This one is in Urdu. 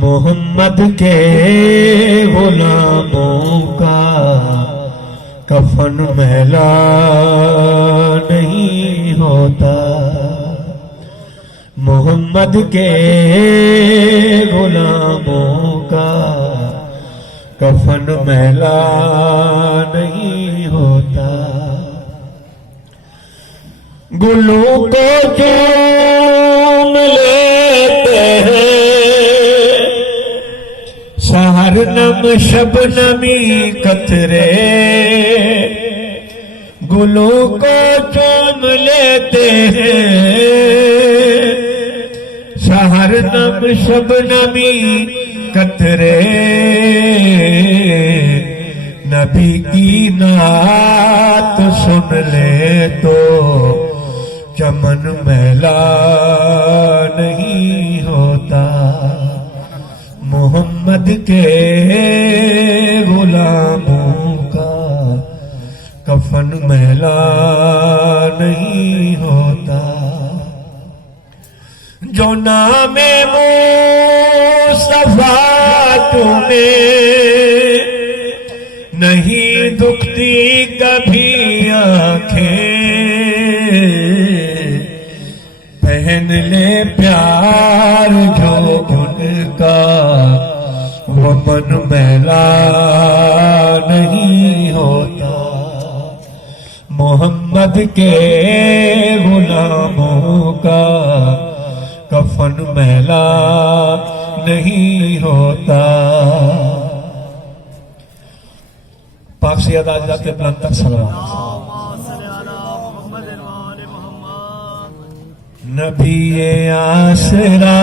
محمد کے غلاموں کا کفن میلا نہیں ہوتا، محمد کے غلاموں کا کفن میلا نہیں ہوتا۔ گلوں کو چوم لیتے ہیں سحر نم شبنمی قطرے، گلوں کو چوم لیتے ہیں سحر نم شبنمی قطرے، نبی کی نعت سن لے تو چمن میلا نہیں ہوتا، محمد کے غلاموں کا کفن میلا نہیں ہوتا۔ جو نام مصطفیٰ تمہیں نہیں دکھتی کبھی آنکھیں، پہن لے پیار جو ان کا وہ من میلا نہیں ہوتا، محمد کے غلاموں کا کفن میلا نہیں ہوتا۔ پاک سید حضرت بلند تر صلوات۔ نبی آسرا